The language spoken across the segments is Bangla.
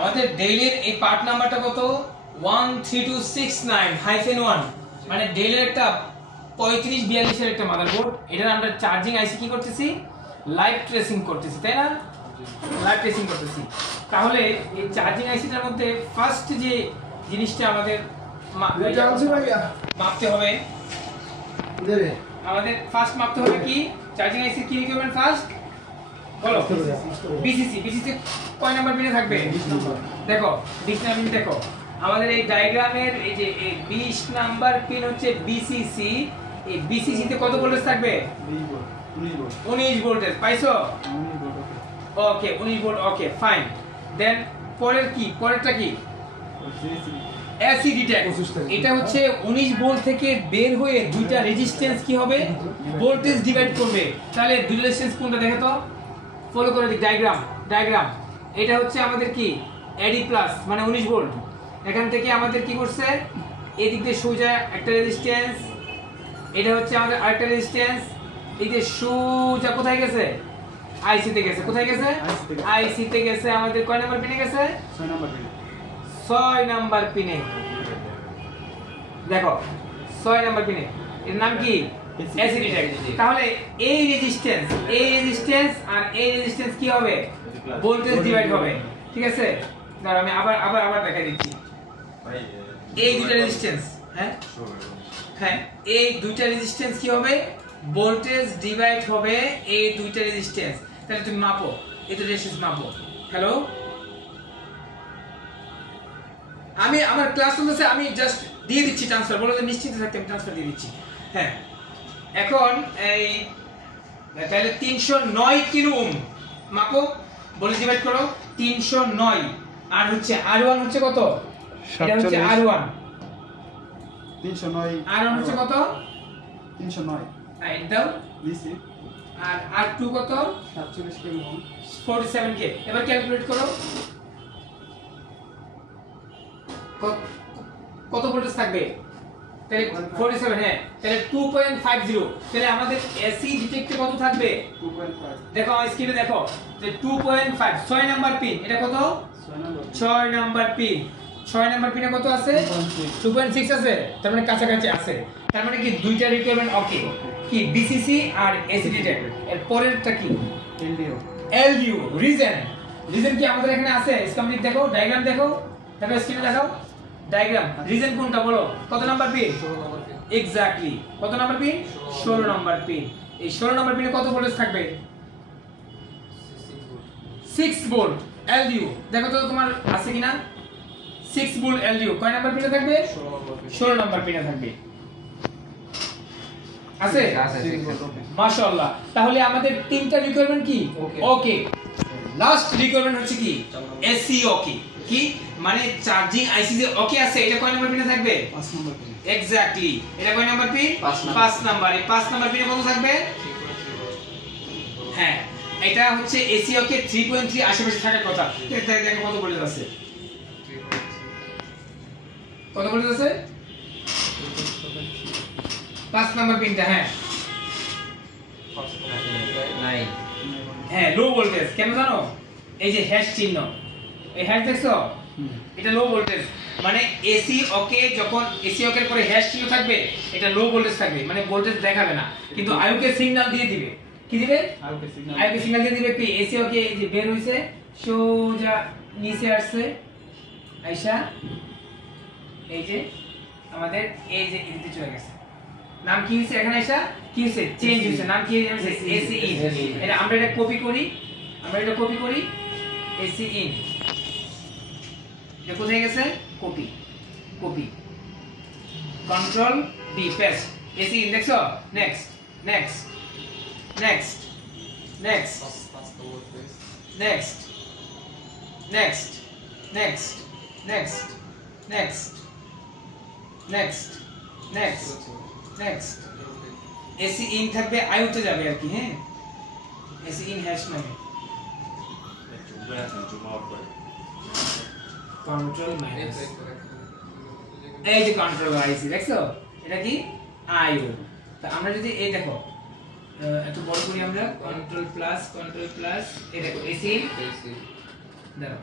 আমাদের ডেইলের এই পার্ট নাম্বারটা কত 13269-1 মানে ডেইলের একটা 3542 এর একটা মাদারবোর্ড, এটার আমরা চার্জিং আইসি কি করতেছি লাইভ ট্রেসিং করতেছি, তাই না? লাইভ ট্রেসিং করতেছি। তাহলে এই চার্জিং আইসিটার মধ্যে ফার্স্ট যে জিনিসটা আমাদের মাপতে হবে, আমাদের ফার্স্ট মাপতে হবে কি চার্জিং আইসি কি রিকোয়ারমেন্ট ফার্স্ট বলো? বিসিসি। বিসিসি কয় নাম্বার পিনে থাকবে? দেখো 20 নাম্বার পিন। দেখো আমাদের এই ডায়াগ্রামের এই যে 20 নাম্বার পিন হচ্ছে বিসিসি। এই বিসিসি তে কত ভোল্টেজ থাকবে? 19 ভোল্টেজ। পাইছো? ওকে 19 ভোল্ট। Okay fine. দেন পরের কি? পরেরটা কি? AC detect. এটা হচ্ছে 19 ভোল্ট থেকে বের হয়ে দুইটা রেজিস্ট্যান্স কি হবে ভোল্টেজ ডিভাইড করবে। তাহলে দুইটা রেজিস্ট্যান্স কোনটা দেখো তো, ফলো করে দিই ডায়াগ্রাম। এটা হচ্ছে আমাদের কি এডি প্লাস মানে 19 ভোল্ট। এখান থেকে আমাদের কি করছে এদিক দিয়ে সোজা একটা রেজিস্ট্যান্স, এটা হচ্ছে আমাদের আরেকটা রেজিস্ট্যান্স, এই যে সোজা কোথায় গেছে? আইসি তে গেছে। কোথায় গেছে? আইসি তে গেছে। আমাদের কয় নাম্বার পিনে গেছে? 6 নাম্বার পিনে। 6 নাম্বার পিনে। দেখো 6 নাম্বার পিনে। এর নাম কি? AC detect. তাহলে এই রেজিস্ট্যান্স আর এই রেজিস্ট্যান্স কি হবে? ভোল্টেজ ডিভাইড হবে। ঠিক আছে? দাঁড়াও আমি আবার দেখাই দিচ্ছি। এই দুইটা রেজিস্ট্যান্স, হ্যাঁ এই দুইটা রেজিস্ট্যান্স কি হবে? ভোল্টেজ ডিভাইড হবে এই দুইটা রেজিস্ট্যান্স। তাহলে তুমি মাপো, এই দুটো রেজিস্ট্যান্স মাপো। হ্যালো, আমি আমার ক্লাস চলতেছে, আমি জাস্ট দিয়ে দিচ্ছি ট্রান্সফার। বলো যে নিশ্চিত থাকতে আমি ট্রান্সফার দিয়ে দিচ্ছি। হ্যাঁ এখন এই তাহলে 309 কিলো ওম মাপো, বলে ডিভাইড করো 309। আর হচ্ছে R1 হচ্ছে কত? এটা হচ্ছে R1 309। R1 হচ্ছে কত? 309। রাইট দাও দিছি। আর R2 কত? 47 কিলো ওম 47 কে। এবার ক্যালকুলেট করো কত ভোল্টেজ থাকবে? তাহলে 47। হ্যাঁ তাহলে 2.50। তাহলে আমাদের এসি ডিটেক্টে কত থাকবে? 2.5। দেখো আমার স্ক্রিনে দেখো যে 2.5 6 নাম্বার পিন। এটা কত? 6 নাম্বার পিন। 6 নাম্বার পিনে কত আছে? 2.6 আছে। তার মানে কাছাকাছি আছে। তার মানে কি দুইটা রিকোয়ারমেন্ট ওকে। কি বিসিসি আর এসি ডিটেক্ট। এর পরেরটা কি? এলডিও। রিজন কি আমাদের এখানে আছে? স্কিমেটিক দেখো, ডায়াগ্রাম দেখো, দেখো স্ক্রিনে দেখো ডায়াগ্রাম। রিজন কোনটা বলো? কত number pin? 16 number pin. Exactly কত নাম্বার পিন? 16 number pin. এই 16 নাম্বার পিনে কত ভোল্টেজ থাকবে? 6 ভোল্ট এলডিও। দেখো তো তোমার আছে কিনা 6 ভোল্ট এলডিও কয় নাম্বার পিনে থাকবে? 16 নাম্বার পিনে থাকবে। আছে? মাশাআল্লাহ। তাহলে আমাদের তিনটা রিকোয়ারমেন্ট কি? ওকে। লাস্ট রিকোয়ারমেন্ট হচ্ছে কি? AC okay. কি মানে চার্জিং আইসি যে ওকে আছে, এটা কয় নাম্বার পিনে থাকবে? 5 নাম্বার পিনে। এক্স্যাক্টলি। এটা কয় নাম্বার পিন? 5 নাম্বার। এই 5 নাম্বার পিনে কত থাকবে? হ্যাঁ এটা হচ্ছে এসি ওকে 3.3 আশেপাশে থাকার কথা। দেখো কত ভোল্টেজ আছে? কত ভোল্টেজ আছে? 5 নাম্বার পিনটা। হ্যাঁ 9। হ্যাঁ লো ভোল্টেজ। কেন জানো? এই যে হ্যাশ চিহ্ন, এই হ্যাশ দেখছো? এটা লো ভোল্টেজ। মানে এসি ওকে যখন এসি ওকে এর পরে হ্যাশ চিহ্ন থাকবে এটা লো ভোল্টেজ থাকবে, মানে ভোল্টেজ দেখাবে না, কিন্তু আইওকে সিগন্যাল দিয়ে দিবে। কি দিবে? আইওকে সিগন্যাল দিয়ে দিবে কি এসি ওকে এই যে বের হইছে সোজা নিচে আসছে আইসা এই যে আমাদের এই যে এদিকে চলে গেছে। নাম কি হইছে? এখানে আইসা কি হইছে? চেঞ্জ হইছে। নাম কি হইছে? AC in. এটা আমরা এটা কপি করি, এসি ইন। এটা কোথায় গেছে? Copy control D paste. এসি ইন দেখছো? নেক্সট এসি ইন থাকবে আইওতে যাবে আর কি। হ্যাঁ এসি ইন হ্যাশ মানে কন্ট্রোল মাইনাস এই যে কন্ট্রোল আইসি দেখছো? এটা কি আইও। তো আমরা যদি এই দেখো এত বড় করি আমরা কন্ট্রোল প্লাস এই দেখো এসি দেখো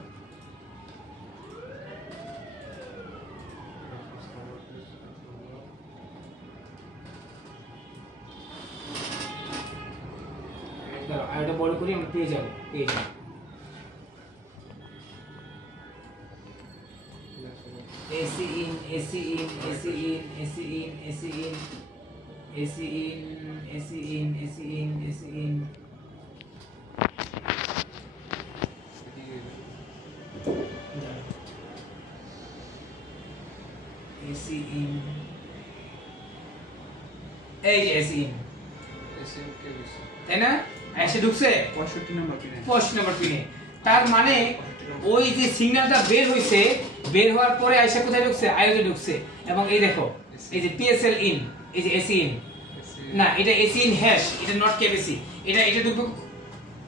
বড় করি আমরা পেয়ে যাব AC in AC in AC in AC in AC in AC in AC in AC in AC in AC in এই যে AC in তাই না এসে ঢুকছে 65 নম্বর পিনে তার মানে ওই যে সিগন্যালটা বের হইছে বের হওয়ার পরে আইসা কোথায় ঢুকছে আইওতে ঢুকছে এবং এই দেখো এই যে PSL in এই যে AC in না এটা AC in হ্যাশ এটা নট কেবিসি এটা ঢুকবে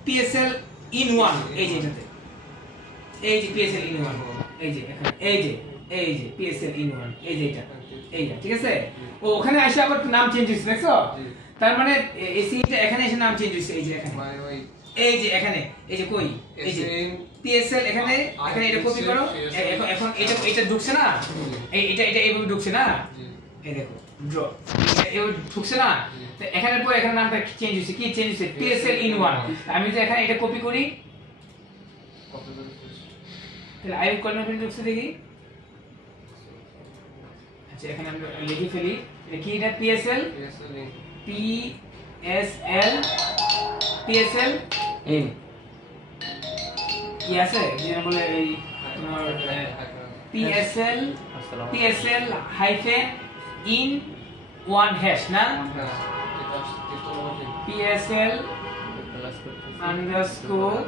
PSL in 1 এই যে এটাতে এই যে PSL in 1 এই যে এখানে এই যে PSL in 1 এই যে এইটা ঠিক আছে ও ওখানে আইসা আবার নাম চেঞ্জ হইছে দেখছো তার মানে AC টা এখানে এসে নাম চেঞ্জ হইছে এই যে এখানে এই যে এখানে এই যে কই এই যে PSL এখানে এটা কপি করো এখন এটা ঢুকছে না এটা এইভাবে ঢুকছে না এই দেখো ড্র এটা ঢুকছে না তো এখানে পর এখানে নামটা চেঞ্জ হইছে কি চেঞ্জ হইছে PSL in 1 আমি যদি এখানে এটা কপি করি তাহলে আই কর্নার প্রিন্ট ঢুকছে দেখি আচ্ছা এখানে আমরা লিখে ফেলি এটা কি এটা PSL in কি আছে যে বলে এই তোমার PSL হাইফেন in 1 হ্যাশ না PSL underscore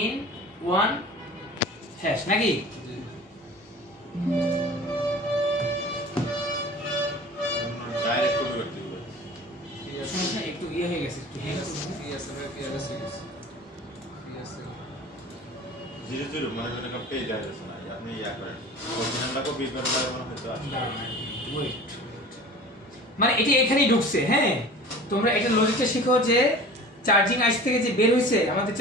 in 1 হ্যাশ নাকি ডাইরেক্ট কপি করতে হবে একটু ইয়ে হয়ে গেছে একটু হ্যাং ধীরে ধীরে মানে একটা পেজ আসছে না আপনি ইয়া করেন অরিজিনালটা কপি করে মনে হচ্ছে মানে এটা এখানেই ঢুকছে হ্যাঁ তোমরা এটা লজিকটা শিখো যে চার্জিং আইস থেকে যে বের হইছে আমাদের